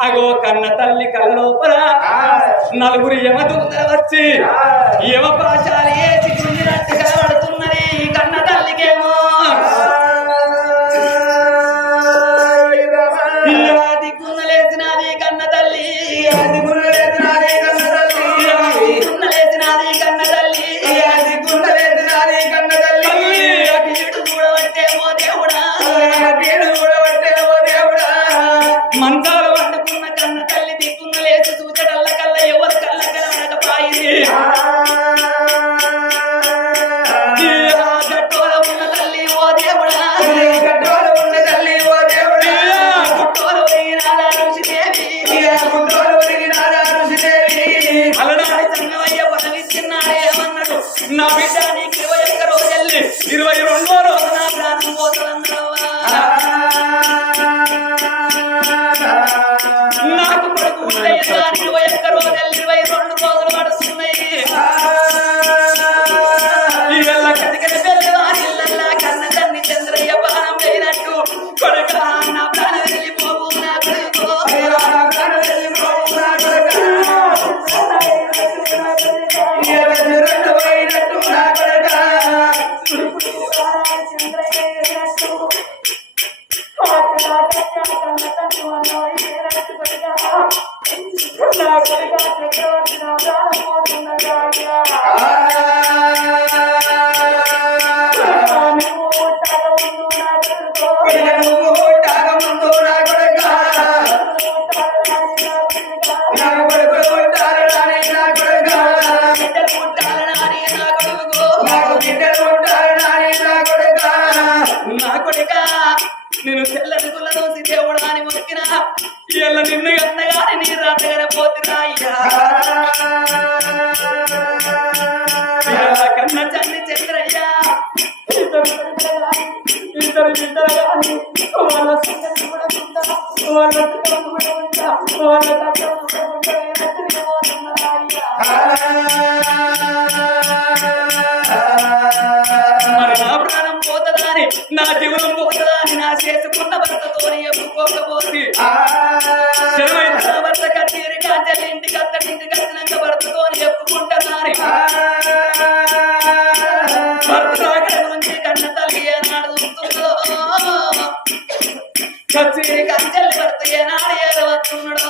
అగో కన్న తల్లి కళ్ళ లోపల నలుగురు యమదూతలు వచ్చి యమ పాశాలు ఏసి గుంజినట్టు కనబడుతున్నది కన్న తల్లికేమో. నేను తెల్లని కులదోసి దోసి దేవుడా అని మొక్కిన ఎల్ల నిన్ను అన్నగాని నీ రాతగానే పోతున్నా అయ్యా కన్న చల్లి చంద్రయ్యా ఇద్దరు బిడ్డలు గాని, వాళ్ళ సంగతి కూడా ఉందా? వాళ్ళ పిల్లలు కూడా? వాళ్ళ కట్టలు ప్రాణం పోతదాని నా జీవనం పోతదాని నా చేసుకున్న భర్తతో ఎప్పుకోకపోతే శరమైన కచ్చేరి కంచెల్లి భర్త ఏనాడు ఏడవస్తున్నాడో కన్న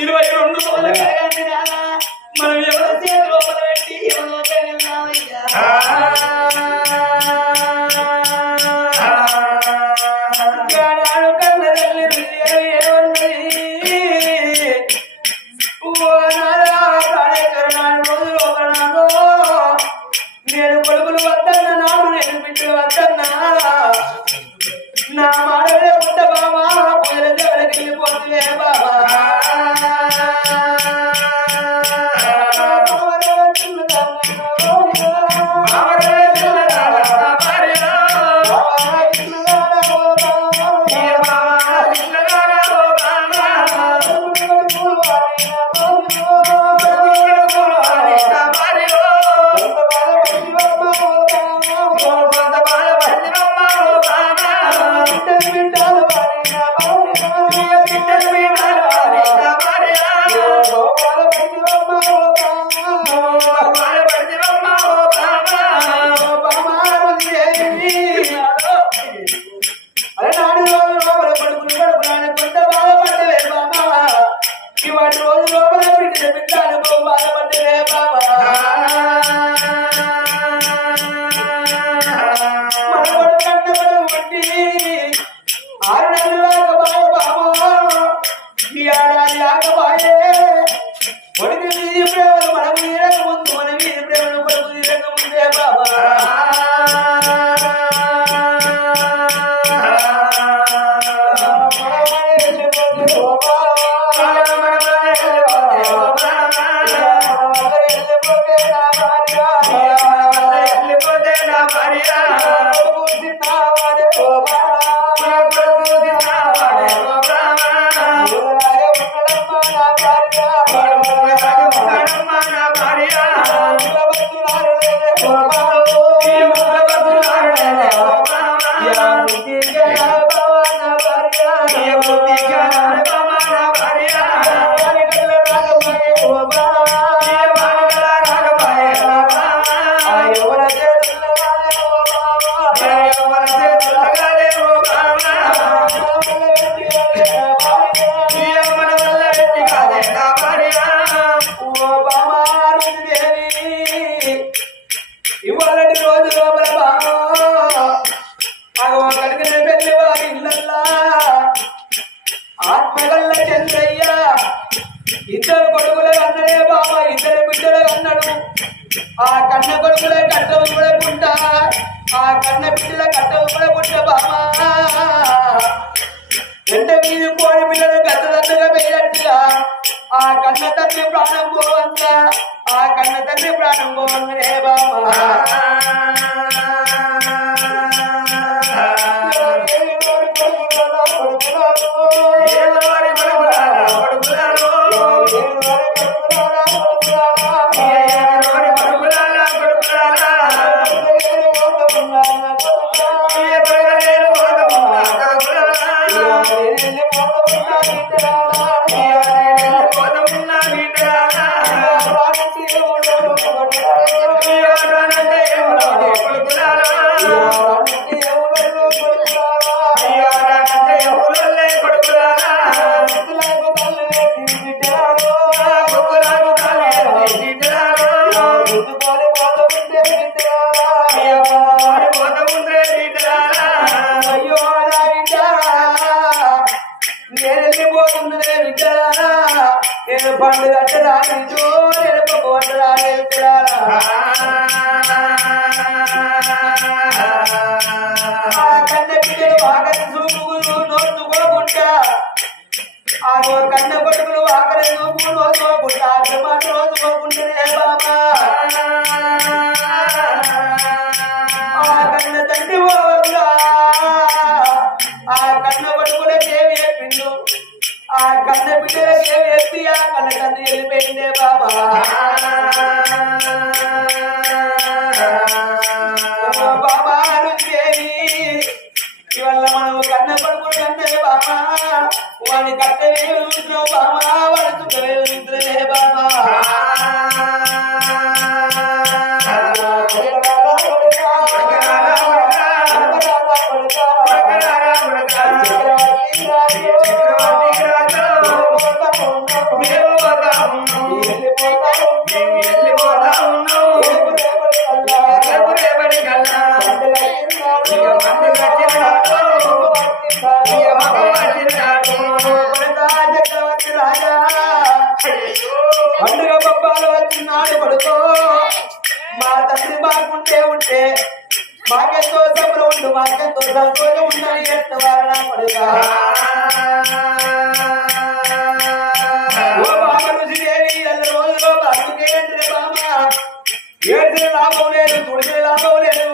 ఇరవై రెండు మనం ఎవరి చేతిలో పెట్టి ఒడికి మనం ప్రాణం పోవంగా ఆ కన్న తండ్రి ప్రాణం పోవంగనే బామ్మ. Thank you. మా తండ్రి బాగుంటే ఉంటే మాకెంతో సభలు ఉండు మాకెంతో సంతోషం ఉండని ఎత్తవారణ కొడుకా. ఓ బాబా రుచిదేవి అన్ని రోజుల్లో బతుకేంటి బామా. ఏడు లాభం లేదు తుడిచిన లాభం లేదు.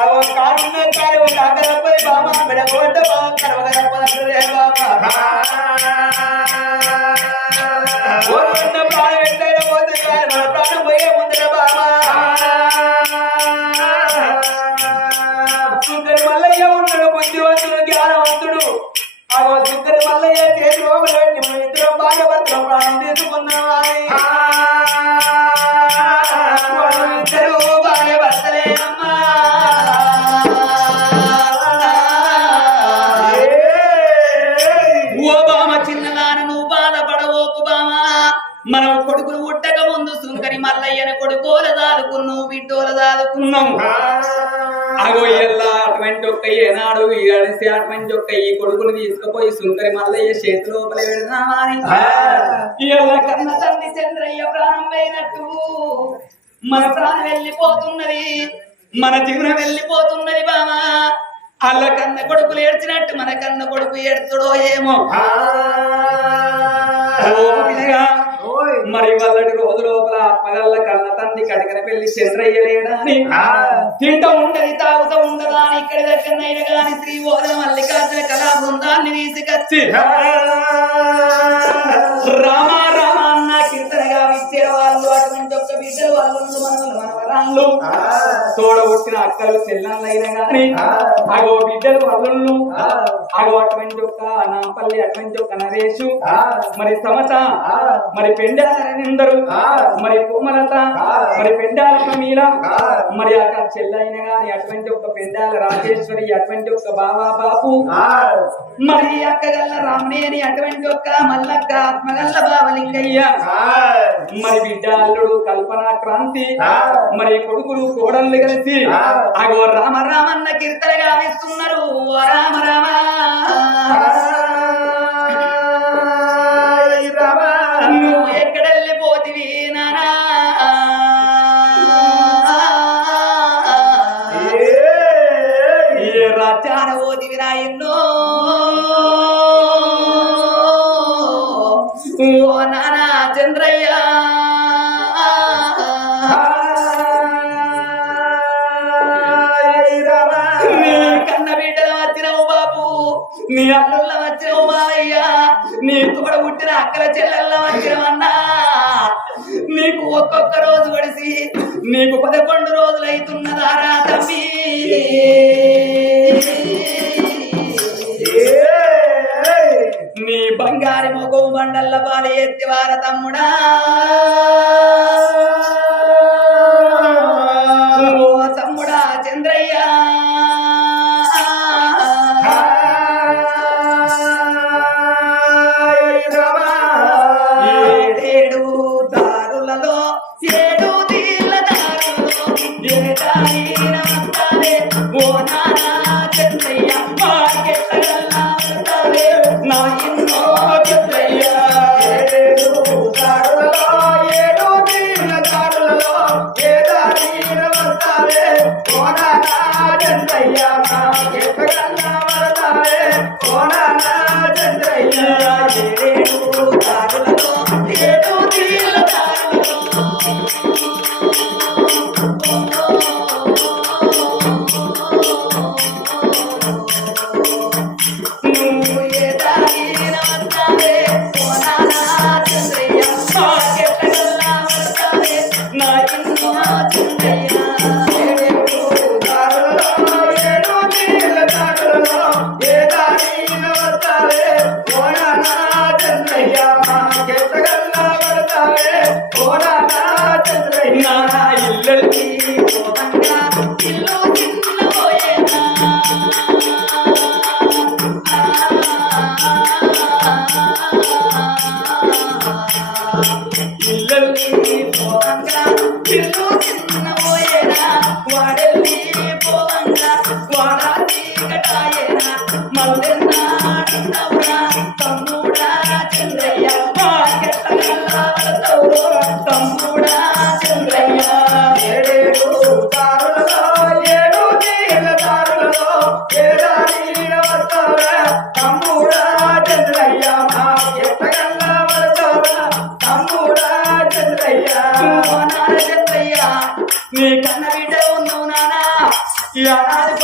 అవ కానున్న కారు కాకరపై బామా. బిడగొడ్డ బామ కరవగరపదే బామా. ఓరున్న ప్రాణం ఆ సుందరి మల్లయ్య చేతి లోపల పెట్టి మన ఇద్దరం భార్యభర్తల ప్రాణం తీసుకున్నావా ఒక్క ఏనాడు ఈ అడిసి ఒక్క ఈ కొడుకును తీసుకుపోయి సుంకరి మల్లయ్య చేతి లోపల పెడదామని ఎల్ల కన్న తండ్రి చంద్రయ్య ప్రాణం పోయినట్టు మన ప్రాణం వెళ్ళిపోతున్నది మన జీవనం వెళ్ళిపోతున్నది బామా అల్ల కన్న కొడుకులు ఏడ్చినట్టు మన కన్న కొడుకు ఏడుతుడో ఏమో. మరి వాళ్ళటి రోజు లోపల ఆత్మగల్ల కన్న తండ్రి కడకన పెళ్ళి చంద్రయ్య లేడా అని. తింటూ ఉండదు తాగుతూ ఉండదా అని ఇక్కడ దగ్గర గాని శ్రీ ఓదల మల్లికార్జున కళా బృందాన్ని తీసుకొచ్చి రామ రామ అన్న కీర్తనగా ఇచ్చే వాళ్ళు అటువంటి ఒక్క బిడ్డలు వాళ్ళు మనవలు. మనవరాళ్ళు తోడ పుట్టిన అక్కలు చెల్లెళ్ళైనా గాని అగో బిడ్డలు అల్లుళ్ళు అగో అటువంటి ఒక్క నాంపల్లి అటువంటి ఒక్క నరేషు మరి సమత మరి పెండారనిందరు మరి కోమలత మరి పెండాల మీర మరి అక్క చెల్లైన గాని అటువంటి ఒక్క పెండాల రాజేశ్వరి అటువంటి ఒక్క బాబా బాపు మరి అక్కగల్ల రామనేని అటువంటి ఒక్క మల్లక్క ఆత్మగల్ల బావలింగయ్య మరి బిడ్డ అల్లుడు కల్పన క్రాంతి మరి కొడుకులు కోడళ్ళు కలిసి అగో రామ రామన్న కీర్తన గావిస్తున్నారు రామ రామ. మొగం బండల్ల ఎత్తివార తమ్ముడా.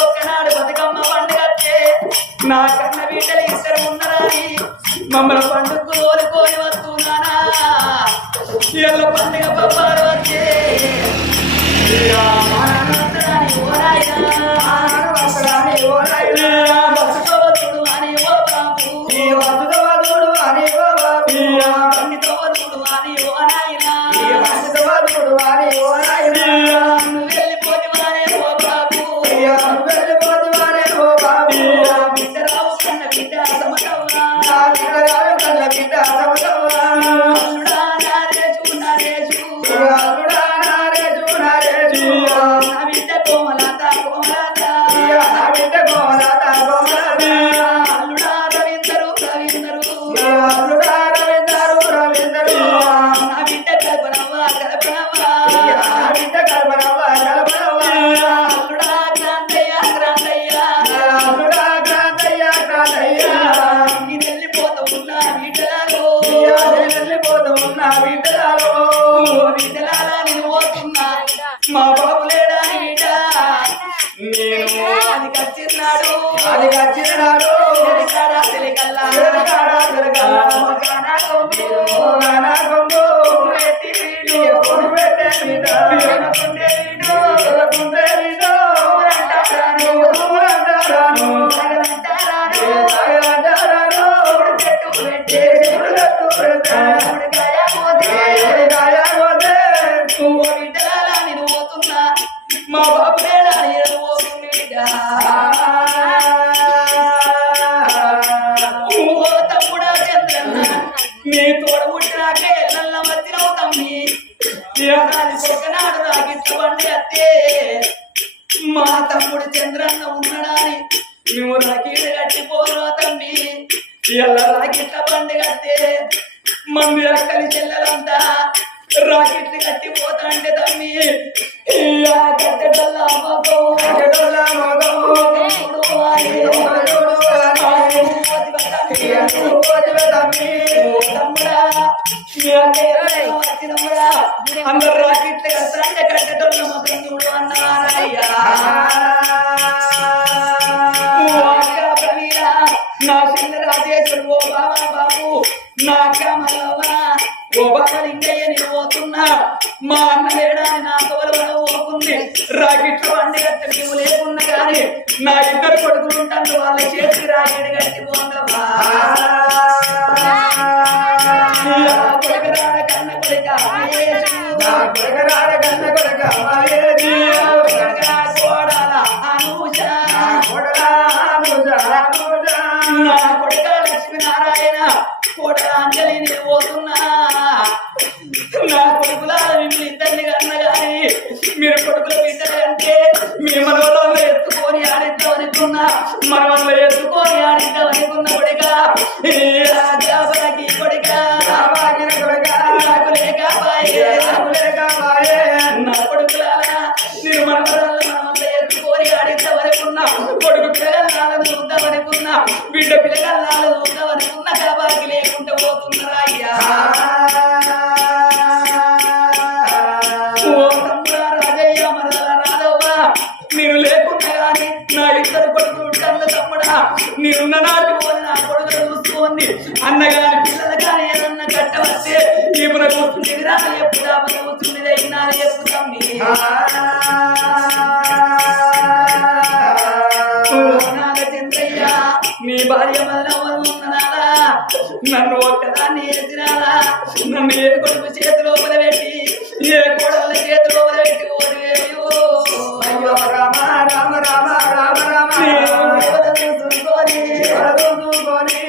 ఆనాడు బతుకమ్మ పండుగ వచ్చే. నా కన్న బిడ్డలు ఇద్దరు ఉన్నారని మమ్మల్ని పండుగ తోలుకొని వస్తున్నానా? ఇళ్ళ పండుగ పప్పారు వచ్చే. అందరు రాకెట్లు కట్టాలంటే కట్టడంలో మొత్తం చూడు అన్నారయ్యా నా చిన్న రాజేశ్వరు ఓ బాబా బాబు నా కమలవ ఓ బాబా లింగయ్య నేను పోతున్నా మా అన్న లేడా నా కవలవన పోతుంది రాకెట్లు అన్ని కట్టడి లేకున్నా కానీ నా ఇద్దరు కొడుకులు ఉంటాను వాళ్ళ చేతికి రాకెట్ కట్టి పోందవా కొడుకురాడ కన్న కోడాల అనూష కొడలా కొడుక అంజలి నేను పోతున్నా. నా కొడుకుల మిమ్మల్ని ఇద్దరిని కన్నా కానీ మీరు కొడుకుల అంటే మీ మనవరాలు ఎత్తుకొని ఆడిద్దాం అనుకున్నా మనవల్లో ఎత్తుకొని ఆడిద్దాం అనుకున్న కొడుక. రాజాబలకి కొడుక. నాకు లేక నా నేను మనవరాలు అడిగవనుకున్నా కొడుకు పిల్లగాళ్ళను చూద్దామనుకున్నా బిడ్డ పిల్లగాళ్ళను చూద్దాం అనుకున్నా లేకుండా పోతున్నారా అయ్యా? ఓ తమ్ముడా రాజయ్య నేను లేకుండా కానీ నా ఇద్దరు కొడుకులు ఉంటాను తమ్ముడా. నేనున్న నాటి పోని నా కొడుకులు చూసుకోండి. అన్నగారి పిల్లలు కానీ ఏదన్నా కట్టవస్తే ఇప్పుడు కూర్చుంది రాదు. ఎప్పుడు ఆపద కూర్చుంది అయినా ఎప్పుడు తమ్మి. భార్య ఉన్ననాలా నన్ను ఒక్కదాన్ని వేసినారా నన్ను ఏ కొడుకు చేతిలో పెట్టి ఏ కోడళ్ళ చేతిలో పెట్టి ఓడివేయు. అయ్యో రామ రామ రామ రామ రామ. చూసుకొని చూసుకొని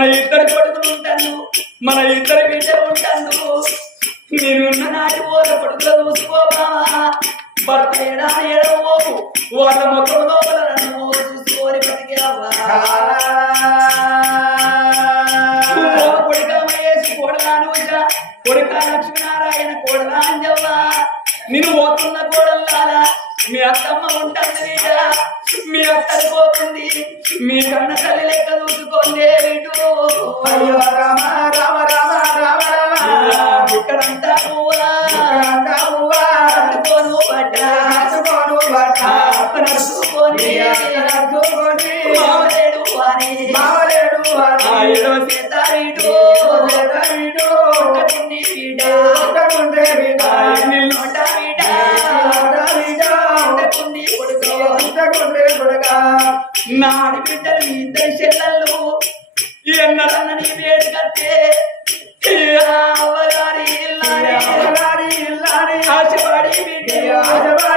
మన ఇద్దరు కొడుకులు ఉంటాను మన ఇద్దరు బిడ్డలు ఉంటాను నేనున్న నాటి ఓద కొడుకులు చూసుకోవా భర్త ఎడా ఎడవో వాళ్ళ మొక్కలు లోపల నన్ను చూసుకోని బతికేవా? మీ అత్తమ్మ ఉంటుంది మీ అత్తలు పోతుంది. మీ కన్న తల్లి లెక్క చూసుకోండి అయ్యో రామ రామ రామ రామ రామ. ఇక్కడంతా పువ్వా అంతా పువ్వా. వారి బట్ట. వారి. బట్ట నడుచుకొని నా ఆడబిడ్డలు నీ ఇద్దరి చెల్లెళ్ళు ఎన్నరన్న నీ పేరు కట్టే ఆశపడి బిడ్డ ఆశపడి